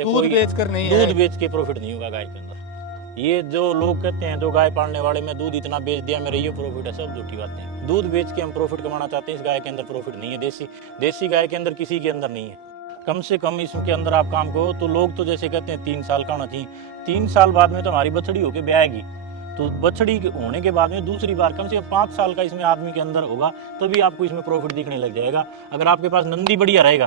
सकते। दूध बेचकर नहीं है, दूध बेच के प्रॉफिट नहीं होगा गाय के अंदर। ये जो लोग कहते हैं जो गाय पालने वाले, मैं दूध इतना बेच दिया मेरे ये प्रॉफिट है, सब झूठी बातें हैं। दूध बेच के हम प्रॉफिट कमाना चाहते हैं, इस गाय के अंदर प्रॉफिट नहीं है। देसी गाय के अंदर किसी के अंदर नहीं है। कम से कम इसके अंदर आप काम करो तो लोग तो जैसे कहते हैं 3 साल का होना चाहिए, 3 साल बाद में तो हमारी बछड़ी होके ब्याएगी, तो बछड़ी होने के बाद में दूसरी बार कम से कम 5 साल का इसमें आदमी के अंदर होगा, तभी आपको इसमें प्रॉफिट दिखने लग जाएगा। अगर आपके पास नंदी बढ़िया रहेगा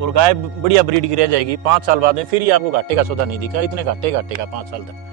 और गाय बढ़िया ब्रीड की रह जाएगी, 5 साल बाद में फिर ही आपको घाटे का सौदा नहीं दिखा, इतने घाटे का 5 साल तक।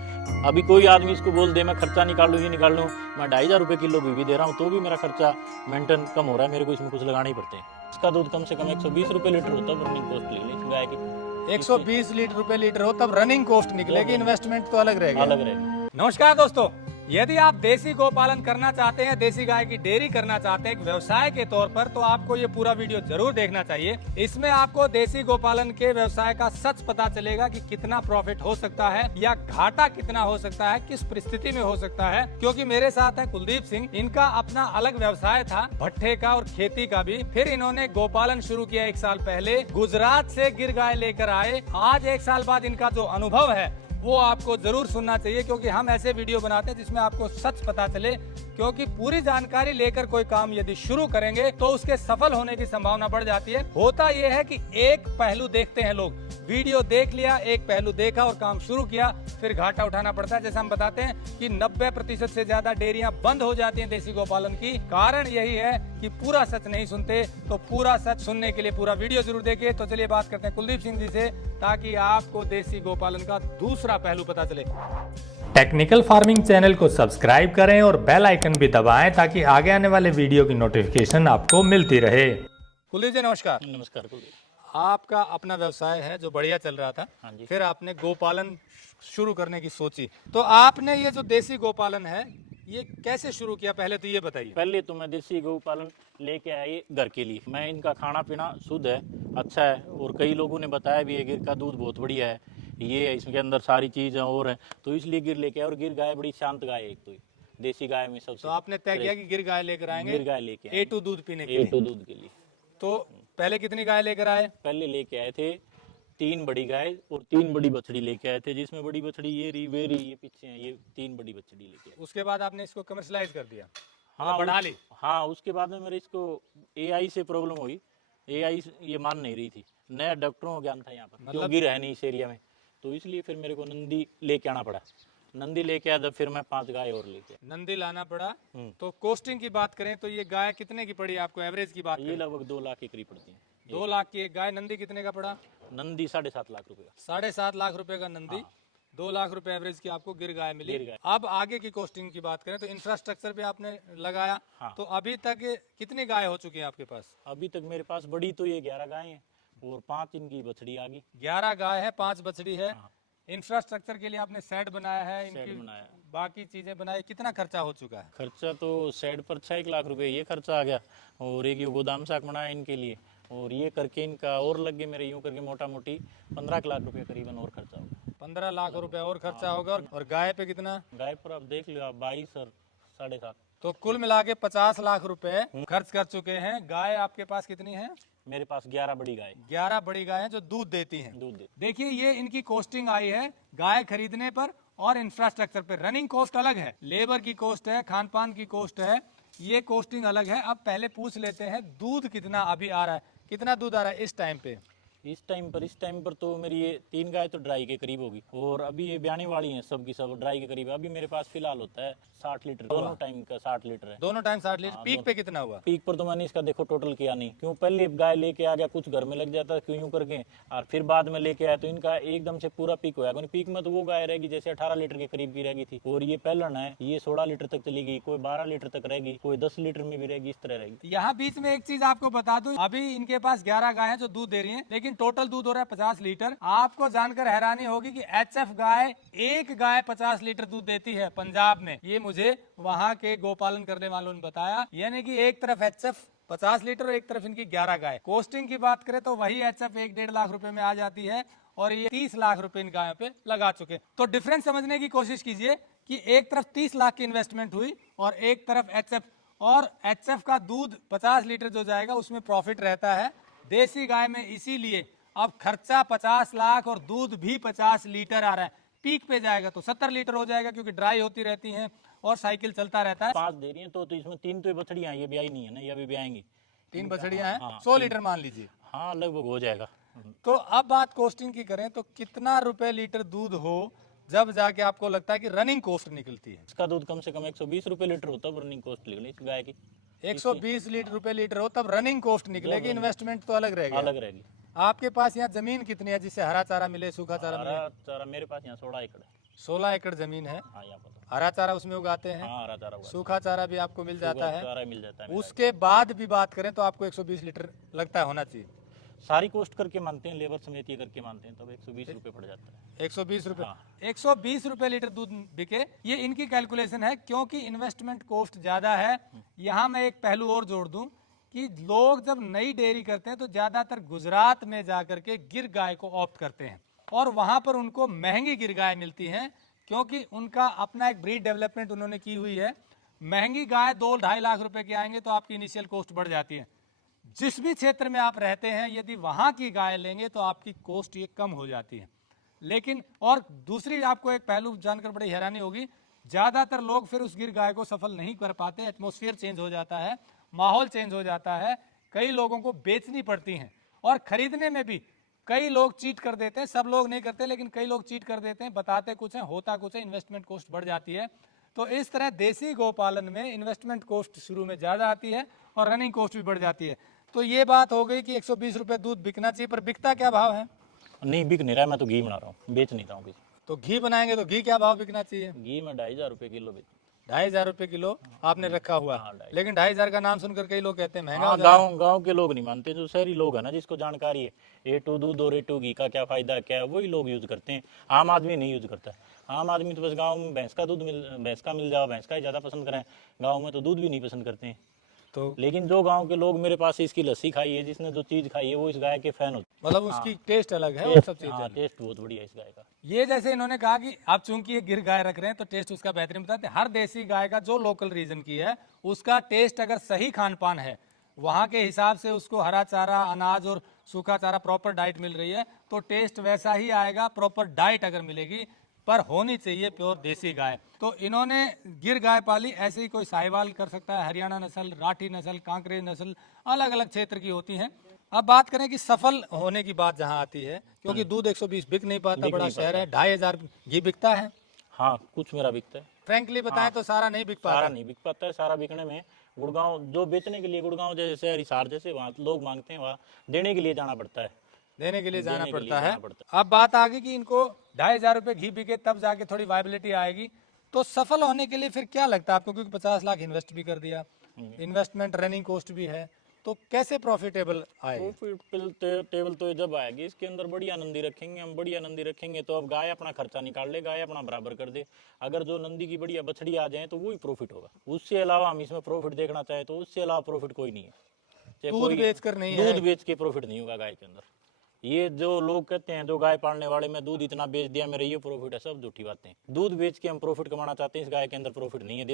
अभी कोई आदमी इसको बोल दे मैं खर्चा निकाल लूँ, ये निकाल लूँ, मैं 2,500 रुपये किलो भी दे रहा हूँ तो भी मेरा खर्चा मेंटेन कम हो रहा है, मेरे को इसमें कुछ लगाने ही पड़ते हैं। इसका दूध कम से कम 120 रुपये लीटर होता है, रनिंग कॉस्ट ले लें गाय की 120 रुपए लीटर हो तब रनिंग कॉस्ट निकलेगी, इन्वेस्टमेंट तो अलग रहेगा। अलग रहेगी। नमस्कार दोस्तों, यदि आप देसी गोपालन करना चाहते हैं, देसी गाय की डेयरी करना चाहते हैं एक व्यवसाय के तौर पर, तो आपको ये पूरा वीडियो जरूर देखना चाहिए। इसमें आपको देसी गोपालन के व्यवसाय का सच पता चलेगा कि कितना प्रॉफिट हो सकता है या घाटा कितना हो सकता है, किस परिस्थिति में हो सकता है। क्योंकि मेरे साथ है कुलदीप सिंह, इनका अपना अलग व्यवसाय था भट्ठे का और खेती का भी, फिर इन्होंने गोपालन शुरू किया 1 साल पहले, गुजरात से गिर गाय लेकर आए। आज 1 साल बाद इनका जो अनुभव है वो आपको जरूर सुनना चाहिए, क्योंकि हम ऐसे वीडियो बनाते हैं जिसमें आपको सच पता चले। क्योंकि पूरी जानकारी लेकर कोई काम यदि शुरू करेंगे तो उसके सफल होने की संभावना बढ़ जाती है। होता यह है कि एक पहलू देखते हैं लोग, वीडियो देख लिया, एक पहलू देखा और काम शुरू किया, फिर घाटा उठाना पड़ता है। जैसे हम बताते हैं कि 90% से ज्यादा डेयरियां बंद हो जाती हैं देसी गोपालन की, कारण यही है कि पूरा सच नहीं सुनते। तो पूरा सच सुनने के लिए पूरा वीडियो जरूर देखिए। तो चलिए बात करते हैं कुलदीप सिंह जी से, ताकि आपको देसी गोपालन का दूसरा पहलू पता चले। टेक्निकल फार्मिंग चैनल को सब्सक्राइब करें और बेल आइकन भी दबाएं ताकि आगे आने वाले वीडियो की नोटिफिकेशन आपको मिलती रहे। कुलदीप जी नमस्कार। नमस्कार कुलदीप। आपका अपना व्यवसाय है जो बढ़िया चल रहा था, हाँ जी। फिर आपने गोपालन शुरू करने की सोची, तो आपने ये जो देसी गोपालन है ये कैसे शुरू किया, पहले तो ये बताइए। पहले तो मैं देसी गौपालन लेके आए घर के लिए। मैं इनका खाना पीना शुद्ध है, अच्छा है, और कई लोगों ने बताया भी है गिर का दूध बहुत बढ़िया है, ये है, इसके अंदर सारी चीज़ें और हैं, तो इसलिए गिर लेके आए। और गिर गाय बड़ी शांत गाय है, एक तो देसी गाय में सबसे। तो आपने तय किया कि गिर गाय लेकर आएंगे, गिर गाय लेके आए, A2 दूध पीने के लिए। A2 दूध के लिए। तो पहले कितनी गाय लेकर आए? पहले लेके आए थे 3 बड़ी गाय और 3 बड़ी बछड़ी लेके आए थे, जिसमें बड़ी बछड़ी ये रही, वे रही, ये पीछे है, ये 3 बड़ी बछड़ी लेके आए। उसके बाद आपने इसको कमर्शलाइज कर दिया, हाँ, बढ़ा ली। हाँ, उसके बाद में मेरे इसको AI से प्रॉब्लम हुई। AI ये मान नहीं रही थी, नया डॉक्टरों को ज्ञान था यहाँ पर, मतलब गिर है नहीं इस एरिया में, तो इसलिए फिर मेरे को नंदी लेके आना पड़ा। नंदी लेके आया, जब फिर मैं 5 गाय और लेके आया। नंदी लाना पड़ा। तो कॉस्टिंग की बात करें तो ये गाय कितने की पड़ी आपको, एवरेज की बात ये करें? लगभग 2 लाख के करीब पड़ती है। 2 लाख की एक गाय। नंदी कितने का पड़ा? नंदी 7.5 लाख रुपए का। 7.5 लाख रुपए का नंदी। 2 लाख रुपए एवरेज की आपको गिर गाय मिली। गिर गाय। अब आगे की कॉस्टिंग की बात करें तो इंफ्रास्ट्रक्चर पे आपने लगाया। हाँ। तो अभी तक कितनी गाय हो चुकी है आपके पास? अभी तक मेरे पास बड़ी तो ये 11 गाय हैं और 5 इनकी बछड़ी आ गई। 11 गाय है, 5 बछड़ी है। हाँ। इंफ्रास्ट्रक्चर के लिए आपने शेड बनाया है, शेड इनकी बनाया। बाकी चीजें बनाई, कितना खर्चा हो चुका है? खर्चा तो शेड पर 6 लाख रुपए ये खर्चा आ गया, और एक ये गोदाम साक बनाया इनके लिए, और ये करके इनका और लग गए मेरे यूं करके मोटा मोटी 15 लाख रुपए करीबन और खर्चा होगा। 15 लाख रुपए और खर्चा होगा। और गाय पे कितना? गाय पर आप देख लो, आप 22 और 7.5। तो कुल मिला के 50 लाख रुपए खर्च कर चुके हैं। गाय आपके पास कितनी है? मेरे पास 11 बड़ी गाय, 11 बड़ी गाय हैं जो दूध देती हैं। दूध दे। देखिए ये इनकी कॉस्टिंग आई है गाय खरीदने पर और इंफ्रास्ट्रक्चर पर। रनिंग कॉस्ट अलग है, लेबर की कॉस्ट है, खान पान की कॉस्ट है, ये कॉस्टिंग अलग है। अब पहले पूछ लेते हैं दूध कितना अभी आ रहा है, कितना दूध आ रहा है इस टाइम पे? इस टाइम पर तो मेरी ये 3 गाय तो ड्राई के करीब होगी, और अभी ये ब्याने वाली हैं सब की सब ड्राई के करीब। अभी मेरे पास फिलहाल होता है 60 लीटर, दोनों टाइम का 60 लीटर है। दोनों टाइम 60 लीटर। पीक पे कितना हुआ? पीक पर तो मैंने इसका देखो टोटल किया नहीं, क्यों पहले गाय लेके आ गया, कुछ घर में लग जाता क्यों यूं करके, और फिर बाद में लेके आया तो इनका एकदम से पूरा पीक होया। पीक में तो वो गाय रहेगी जैसे 18 लीटर के करीब की रहेगी थी, और ये पहलन है, ये 16 लीटर तक चली गई, कोई 12 लीटर तक रहेगी, कोई 10 लीटर में भी रहेगी, इस तरह रहेगी। यहाँ बीच में एक चीज आपको बता दूं, अभी इनके पास 11 गाय हैं जो दूध दे रही हैं, लेकिन टोटल दूध हो रहा है 50 लीटर। आपको जानकर हैरानी होगी कि HF गाय, एक गाय 50 लीटर दूध देती है पंजाब में। ये मुझे वहां के गोपालन करने वालों ने बताया। यानी कि एक तरफ HF 50 लीटर और एक तरफ इनकी 11 गाय। कॉस्टिंग की बात करें तो वही HF 1-1.5 लाख रुपए में आ जाती है, और ये 30 लाख रुपए इन गायों पे लगा चुके। तो डिफरेंस समझने की कोशिश कीजिए कि एक तरफ 30 लाख की इन्वेस्टमेंट हुई और एक तरफ HF, और HF का दूध 50 लीटर जो जाएगा उसमें प्रॉफिट रहता है। देसी गाय में इसीलिए अब खर्चा 50 लाख और दूध भी 50 लीटर आ रहा है, पीक पे जाएगा तो 70 लीटर हो जाएगा, क्योंकि ड्राई होती रहती हैं और साइकिल चलता रहता है। 5 दे रही हैं तो इसमें 3 तो ये बछड़ियां हैं, ये ब्याई नहीं है ना, ये अभी ब्याएंगी। 3 बछड़ियां हैं, हाँ, 100 लीटर मान लीजिए। हाँ लगभग हो जाएगा। तो अब बात कॉस्टिंग की करें तो कितना रुपए लीटर दूध हो जब जाके आपको लगता है कि रनिंग कॉस्ट निकलती है? इसका दूध कम से कम 120 रुपए लीटर होता है, रनिंग कॉस्ट निकली इस गाय की। 120 रुपए लीटर हो तब रनिंग कॉस्ट निकलेगी, इन्वेस्टमेंट तो अलग रहेगी। अलग रहेगी। आपके पास यहाँ जमीन कितनी है जिससे हरा चारा मिले, सूखा चारा मिले? हरा चारा मेरे पास यहाँ 16 एकड़ है। 16 एकड़ जमीन है। हाँ यहाँ पर हरा चारा उसमें उगाते हैं, हाँ हरा चारा हुआ, सूखा चारा भी आपको मिल जाता है। चारा मिल जाता है। उसके बाद भी बात करें तो आपको 120 लीटर लगता है होना चाहिए। सारी कॉस्ट करके मानते हैं, लेबर समेत ये करके मानते हैं, तब 120 रुपए पड़ जाता है। 120 रुपए, हाँ। 120 रुपए लीटर दूध बिके, ये इनकी कैलकुलेशन है, क्योंकि इन्वेस्टमेंट कॉस्ट ज्यादा है। यहाँ मैं एक पहलू और जोड़ दूं कि लोग जब नई डेयरी करते हैं तो ज्यादातर गुजरात में जाकर के गिर गाय को ऑप्ट करते हैं और वहां पर उनको महंगी गिर गाय मिलती हैं, क्योंकि उनका अपना एक ब्रीड डेवलपमेंट उन्होंने की हुई है। महंगी गाय 2-2.5 लाख रुपए की आएंगे तो आपकी इनिशियल कॉस्ट बढ़ जाती है। जिस भी क्षेत्र में आप रहते हैं यदि वहां की गाय लेंगे तो आपकी कॉस्ट ये कम हो जाती है। लेकिन और दूसरी आपको एक पहलू जानकर बड़ी हैरानी होगी, ज्यादातर लोग फिर उस गिर गाय को सफल नहीं कर पाते, एटमॉस्फेयर चेंज हो जाता है, माहौल चेंज हो जाता है, कई लोगों को बेचनी पड़ती हैं और खरीदने में भी कई लोग चीट कर देते हैं। सब लोग नहीं करते लेकिन कई लोग चीट कर देते हैं, बताते कुछ है होता कुछ है, इन्वेस्टमेंट कॉस्ट बढ़ जाती है। तो इस तरह देसी गौपालन में इन्वेस्टमेंट कॉस्ट शुरू में ज़्यादा आती है और रनिंग कॉस्ट भी बढ़ जाती है। तो ये बात हो गई कि 120 रुपए दूध बिकना चाहिए, पर बिकता क्या भाव है? नहीं बिक नहीं रहा है, मैं तो घी बना रहा हूँ, बेच नहीं रहा हूँ। तो घी बनाएंगे तो घी क्या भाव बिकना चाहिए? घी में 2,500 रुपये किलो बेच। 2,500 रुपए किलो आपने रखा हुआ, लेकिन 2,500 का नाम सुनकर कई लोग कहते हैं महंगा हो हाँ, जाता है। गाँव के लोग नहीं मानते, जो शहरी लोग है ना जिसको जानकारी है A2 दूध और A2 घी का क्या फायदा है क्या है, वही लोग यूज करते हैं। आम आदमी नहीं यूज करता है। आम आदमी तो बस गाँव में भैंस का मिल जाओ, भैंस का ही ज़्यादा पसंद करें। गाँव में तो दूध भी नहीं पसंद करते हैं। तो लेकिन जो गांव के लोग मेरे पास इसकी लस्सी खाई है, जिसने जो चीज खाई है वो इस गाय के फैन होते मतलब उसकी टेस्ट अलग है और सब चीज़ हैं। अलग। टेस्ट बहुत बढ़िया है इस गाय का। ये जैसे इन्होंने कहा कि आप चूंकि ये गिर गाय रख रहे हैं तो टेस्ट उसका बेहतरीन बताते हैं। हर देसी गाय का जो लोकल रीजन की है उसका टेस्ट अगर सही खान पान है, वहाँ के हिसाब से उसको हरा चारा, अनाज और सूखा चारा, प्रॉपर डाइट मिल रही है तो टेस्ट वैसा ही आएगा। प्रॉपर डाइट अगर मिलेगी, पर होनी चाहिए प्योर देसी गाय। तो इन्होंने गिर गाय पाली, ऐसे ही कोई साहिवाल कर सकता है, हरियाणा नस्ल, राठी नस्ल, कांकरेज नस्ल, अलग अलग क्षेत्र की होती हैं। अब बात करें कि सफल होने की बात जहां आती है, क्योंकि दूध 120 बिक नहीं पाता, बड़ा शहर है, 2,500 घी बिकता है। हाँ कुछ मेरा बिकता है। फ्रैंकली बताएं तो सारा नहीं बिक पाता। सारा नहीं बिक पाता है। सारा बिकने में गुड़गांव, जो बेचने के लिए गुड़गांव जैसे हिसार जैसे वहाँ लोग मांगते हैं, वहाँ देने के लिए जाना पड़ता है। देने के लिए जाना देने के लिए पड़ता है। जाना पड़ता अब बात आ गई कि इनको 2,500 रुपए घी बिके तब जाके थोड़ी वायबिलिटी आएगी। तो सफल होने के लिए फिर क्या लगता है आपको? क्योंकि 50 लाख इन्वेस्ट भी कर दिया, इन्वेस्टमेंट रनिंग कॉस्ट भी है, तो कैसे प्रॉफिटेबल आएगी? प्रॉफिट टेबल तो जब आएगी, इसके अंदर बड़ी आनंदी रखेंगे हम, बड़ी आनंदी रखेंगे तो अब गाय अपना खर्चा निकाल ले, गाय अपना बराबर कर दे। अगर जो नंदी की बढ़िया बछड़ी आ जाए तो वही प्रॉफिट होगा। उससे अलावा हम इसमें प्रॉफिट देखना चाहें तो उससे अलावा प्रॉफिट कोई नहीं है। चाहे दूध कोई बेचकर नहीं है। दूध बेच के प्रॉफिट नहीं होगा गाय के अंदर। ये जो लोग कहते हैं, जो गाय पालने वाले, मैं दूध इतना बेच दिया मेरा ये प्रॉफिट है, सब झूठी बातें हैं। दूध बेच के हम प्रॉफिट कमाना चाहते हैं, इस गाय के अंदर प्रॉफिट नहीं है।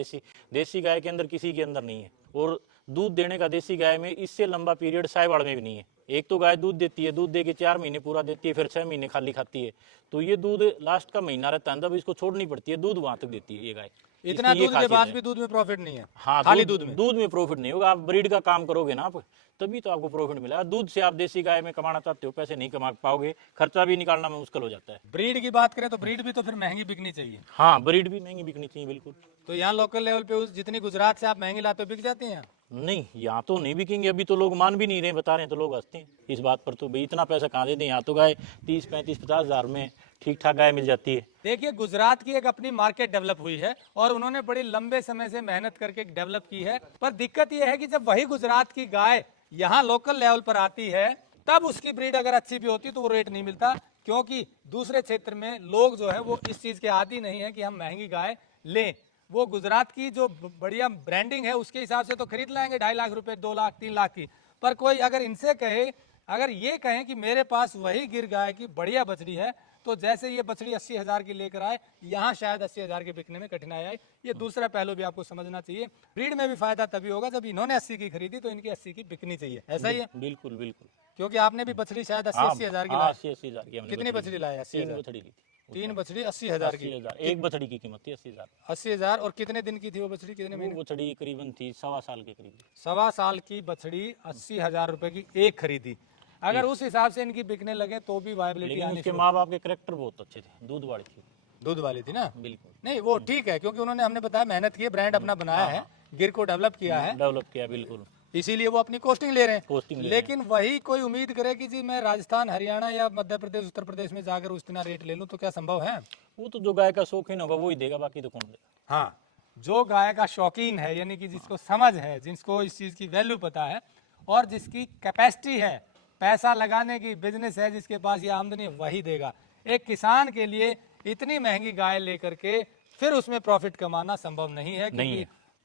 देसी गाय के अंदर किसी के अंदर नहीं है। और दूध देने का देसी गाय में इससे लंबा पीरियड साहिवाल में भी नहीं है। एक तो गाय दूध देती है, दूध दे के 4 महीने पूरा देती है, फिर 6 महीने खाली खाती है, तो ये दूध लास्ट का महीना रहता है, जब इसको छोड़नी पड़ती है दूध वहां तक देती है ये गाय। इतना इसकी ये दूध के खासियत बाद है। भी दूध में प्रॉफिट नहीं है। हाँ, खाली दूध में प्रॉफिट नहीं होगा। आप ब्रीड का काम करोगे ना आप, तभी तो आपको प्रॉफिट मिलेगा। दूध से आप देसी गाय में कमाना चाहते हो, पैसे नहीं कमा पाओगे, खर्चा भी निकालना में मुश्किल हो जाता है। ब्रीड की बात करें तो ब्रीड भी तो फिर महंगी बिकनी चाहिए। हाँ, ब्रीड भी महंगी बिकनी चाहिए बिल्कुल। तो यहाँ लोकल लेवल पे जितनी गुजरात से आप महंगी लाते हो बिक जाती हैं? नहीं, यहाँ तो नहीं बिकेंगे। अभी तो लोग मान भी नहीं रहे, बता रहे हैं तो लोग हंसते हैं इस बात पर। तो भाई इतना पैसा कहाँ दे दें, यहाँ तो गाय 30, 35, 50 हज़ार में ठीक ठाक गाय मिल जाती है। देखिए, गुजरात की एक अपनी मार्केट डेवलप हुई है और उन्होंने बड़ी लंबे समय से मेहनत करके डेवलप की है। पर दिक्कत यह है कि जब वही गुजरात की गाय यहाँ लोकल लेवल पर आती है, तब उसकी ब्रीड अगर अच्छी भी होती तो वो रेट नहीं मिलता, क्योंकि दूसरे क्षेत्र में लोग जो है वो इस चीज के आदी नहीं है कि हम महंगी गाय लें। वो गुजरात की जो बढ़िया ब्रांडिंग है उसके हिसाब से तो खरीद लाएंगे 2.5 लाख रुपए, 2 लाख, 3 लाख की। पर कोई अगर इनसे कहे अगर ये कहें कि मेरे पास वही गिर गाय की बढ़िया बछड़ी है, तो जैसे ये बछड़ी 80,000 की लेकर आए, यहाँ शायद 80,000 के बिकने में कठिनाई आई। ये दूसरा पहलू भी आपको समझना चाहिए। ब्रीड में भी फायदा तभी होगा जब इन्होंने 80 की खरीदी तो इनकी 80 की बिकनी चाहिए, ऐसा ही है। बिल्कुल बिल्कुल। क्योंकि आपने भी बछड़ी शायद 80,000 की लाई। 80,000 की हमने कितनी बछड़ी लाई? 3 बछड़ी ली थी। 3 बछड़ी 80,000 की। 80,000 एक बछड़ी की कीमत थी 80,000। 80,000। और कितने दिन की थी वो बछड़ी, कितने महीने? वो बछड़ी करीबन थी 1.25 साल के करीब। 1.25 साल की बछड़ी 80,000 रुपए की एक खरीदी। अगर उस हिसाब से इनकी बिकने लगे तो भी वायबिलिटी लेकिन आनी उसके माँ बाप के करेक्टर बहुत अच्छे थे, दूध वाली थी। दूध वाली थी ना? बिल्कुल। नहीं वो ठीक है, क्योंकि उन्होंने, हमने बताया, मेहनत की है, ब्रांड अपना बनाया है, गिर को डेवलप किया है, डेवलप किया बिल्कुल, इसीलिए वो अपनी कॉस्टिंग ले रहे हैं। कॉस्टिंग ले लेकिन वही कोई उम्मीद करे कि जी मैं राजस्थान, हरियाणा या मध्य प्रदेश, उत्तर प्रदेश में जाकर उस इतना रेट ले लूं, तो क्या संभव है? वो तो जो गाय का शौकीन होगा वो ही देगा, बाकी तो कौन देगा। हाँ, जो गाय का शौकीन है, यानी कि जिसको समझ है, जिसको इस चीज की वैल्यू पता है और जिसकी कैपेसिटी है, पैसा लगाने की, बिजनेस है, जिसके पास ये आमदनी है, वही देगा। एक किसान के लिए इतनी महंगी गाय लेकर के फिर उसमें प्रॉफिट कमाना संभव नहीं है,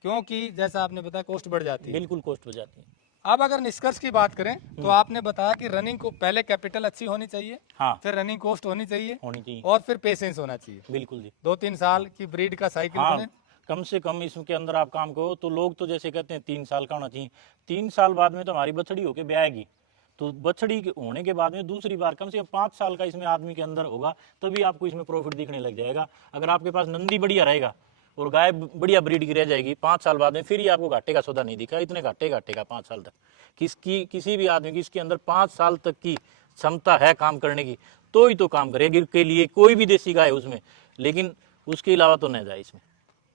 क्योंकि जैसा आपने बताया कॉस्ट बढ़ जाती है। बिल्कुल कॉस्ट हो जाती है। अब अगर निष्कर्ष की बात करें तो आपने बताया कि रनिंग को पहले कैपिटल अच्छी होनी चाहिए, हाँ, फिर रनिंग कॉस्ट होनी चाहिए चाहिए और फिर पेशेंस होना चाहिए। बिल्कुल जी। 2-3 साल की ब्रीड का साइकिल हाँ, बने। कम से कम इसके अंदर आप काम करो तो लोग तो जैसे कहते हैं 3 साल का होना चाहिए। 3 साल बाद में तो हमारी बछड़ी होके ब्याएगी, तो बछड़ी होने के बाद में दूसरी बार कम से कम 5 साल का इसमें आदमी के अंदर होगा, तभी आपको इसमें प्रॉफिट दिखने लग जाएगा। अगर आपके पास नंदी बढ़िया रहेगा और गाय बढ़िया ब्रीड की रह जाएगी, 5 साल बाद में फिर ही आपको घाटे का सौदा नहीं दिखा, इतने घाटे का 5 साल तक। किसी भी आदमी की इसके अंदर 5 साल तक की क्षमता है काम करने की, तो ही तो काम करे गिर के लिए कोई भी देसी गाय उसमें, लेकिन उसके अलावा तो न जाए इसमें,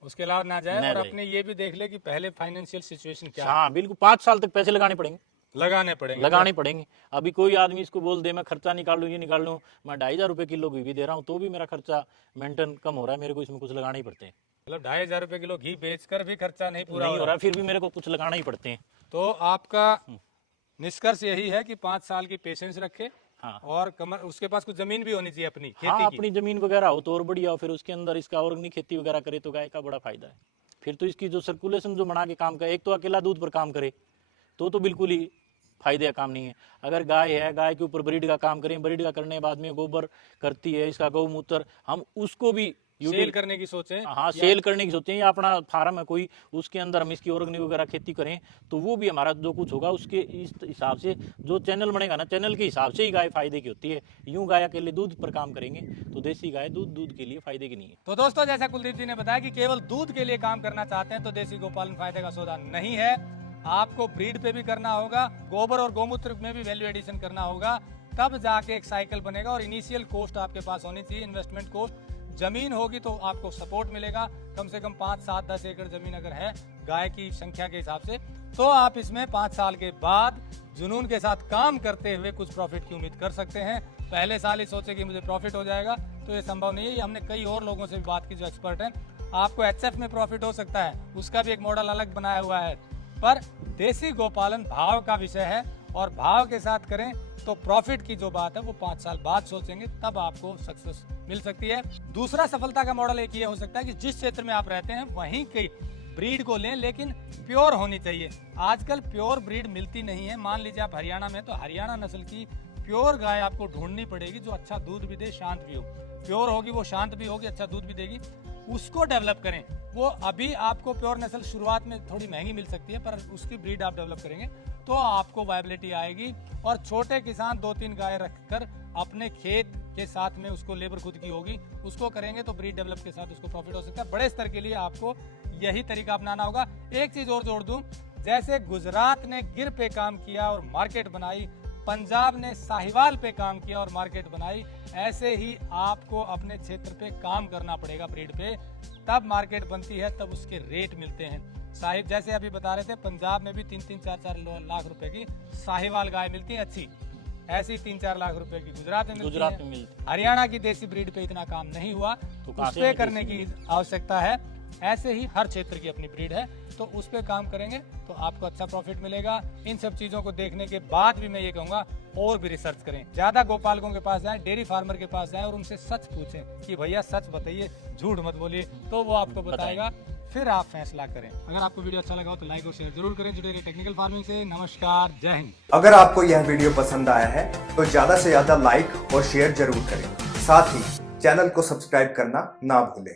उसके अलावा ना जाए। और अपने ये भी देख ले कि पहले फाइनेंशियल सिचुएशन क्या है। हाँ बिल्कुल, 5 साल तक पैसे लगाने पड़ेंगे। अभी कोई आदमी इसको बोल दे मैं खर्चा निकाल लूँ, ये निकाल लूँ, मैं 2,500 रुपये किलो घी भी दे रहा हूँ तो भी मेरा खर्चा मेंटेन कम हो रहा है, मेरे को इसमें कुछ लगाने ही पड़ते हैं। मतलब 2,500 रुपये किलो घी बेचकर भी खर्चा नहीं पूरा नहीं हो रहा, फिर भी मेरे को कुछ लगाना ही पड़ते हैं। तो आपका निष्कर्ष यही है कि 5 साल की पेशेंस रखे। हाँ, और उसके पास कुछ जमीन भी होनी चाहिए अपनी खेती हाँ, की। अपनी जमीन वगैरह हो तो और बढ़िया हो, फिर उसके अंदर इसका ऑर्गेनिक खेती वगैरह करे तो गाय का बड़ा फायदा है। फिर तो इसकी जो सर्कुलेशन जो बना के काम करे, एक तो अकेला दूध पर काम करे तो बिल्कुल ही फायदे का काम नहीं है। अगर गाय है, गाय के ऊपर ब्रीड का काम करें, ब्रीड का करने के बाद में गोबर करती है, इसका गौमूत्र, हम उसको भी सेल करने की सोचें। हाँ, सेल करने की सोचें, या अपना फार्म है कोई, उसके अंदर हम इसकी ऑर्गेनिक वगैरह खेती करें, तो वो भी हमारा जो कुछ होगा उसके इस हिसाब से जो चैनल बनेगा ना, चैनल के हिसाब से ही गाय फायदे की होती है। यूं गाय अकेले दूध पर काम करेंगे तो देसी गाय दूध के लिए फायदे की नहीं है। तो दोस्तों, जैसा कुलदीप जी ने बताया कि केवल दूध के लिए काम करना चाहते हैं तो देसी गोपालन फायदे का सौदा नहीं है। आपको ब्रीड पे भी करना होगा, गोबर और गौमूत्र में भी वैल्यू एडिशन करना होगा, तब जाके एक साइकिल बनेगा। और इनिशियल कॉस्ट आपके पास होनी चाहिए, इन्वेस्टमेंट कॉस्ट। जमीन होगी तो आपको सपोर्ट मिलेगा, कम से कम 5, 7, 10 एकड़ जमीन अगर है गाय की संख्या के हिसाब से, तो आप इसमें 5 साल के बाद जुनून के साथ काम करते हुए कुछ प्रॉफिट की उम्मीद कर सकते हैं। पहले साल ही सोचे कि मुझे प्रॉफिट हो जाएगा तो ये संभव नहीं है। हमने कई और लोगों से भी बात की जो एक्सपर्ट हैं। आपको HF में प्रॉफिट हो सकता है, उसका भी एक मॉडल अलग बनाया हुआ है, पर देसी गोपालन भाव का विषय है और भाव के साथ करें तो प्रॉफिट की जो बात है वो 5 साल बाद सोचेंगे, तब आपको सक्सेस मिल सकती है। दूसरा सफलता का मॉडल एक ये हो सकता है कि जिस क्षेत्र में आप रहते हैं वहीं की ब्रीड को लें, लेकिन प्योर होनी चाहिए। आजकल प्योर ब्रीड मिलती नहीं है। मान लीजिए आप हरियाणा में, तो हरियाणा नस्ल की प्योर गाय आपको ढूंढनी पड़ेगी जो अच्छा दूध भी दे, शांत भी हो। प्योर होगी वो, शांत भी होगी, अच्छा दूध भी देगी, उसको डेवलप करें। वो अभी आपको प्योर नस्ल शुरुआत में थोड़ी महंगी मिल सकती है, पर उसकी ब्रीड आप डेवलप करेंगे तो आपको वायबिलिटी आएगी। और छोटे किसान 2-3 गाय रखकर अपने खेत के साथ में, उसको लेबर खुद की होगी, उसको करेंगे तो ब्रीड डेवलप के साथ उसको प्रॉफिट हो सकता है। बड़े स्तर के लिए आपको यही तरीका अपनाना होगा। एक चीज और जोड़ दूं, जैसे गुजरात ने गिर पे काम किया और मार्केट बनाई, पंजाब ने साहिवाल पे काम किया और मार्केट बनाई, ऐसे ही आपको अपने क्षेत्र पे काम करना पड़ेगा ब्रीड पे, तब मार्केट बनती है, तब उसके रेट मिलते हैं। साहिब जैसे अभी बता रहे थे, पंजाब में भी 3-3, 4-4 लाख रुपए की साहिवाल गाय मिलती है अच्छी, ऐसी 3-4 लाख रुपए की गुजरात में मिलती है। हरियाणा की देसी ब्रीड पे इतना काम नहीं हुआ तो उस पे करने की आवश्यकता है। ऐसे ही हर क्षेत्र की अपनी ब्रीड है, तो उस पे काम करेंगे तो आपको अच्छा प्रॉफिट मिलेगा। इन सब चीजों को देखने के बाद भी मैं ये कहूंगा और भी रिसर्च करें, ज्यादा गोपालकों के पास जाएं, डेयरी फार्मर के पास जाएं और उनसे सच पूछें कि भैया सच बताइए, झूठ मत बोलिए, तो वो आपको बताएगा फिर आप फैसला करें। अगर आपको वीडियो अच्छा लगा हो तो लाइक और शेयर जरूर करें। जुड़े रहिए टेक्निकल फार्मिंग से। नमस्कार, जय हिंद। अगर आपको यह वीडियो पसंद आया है तो ज्यादा से ज्यादा लाइक और शेयर जरूर करें। साथ ही चैनल को सब्सक्राइब करना ना भूलें।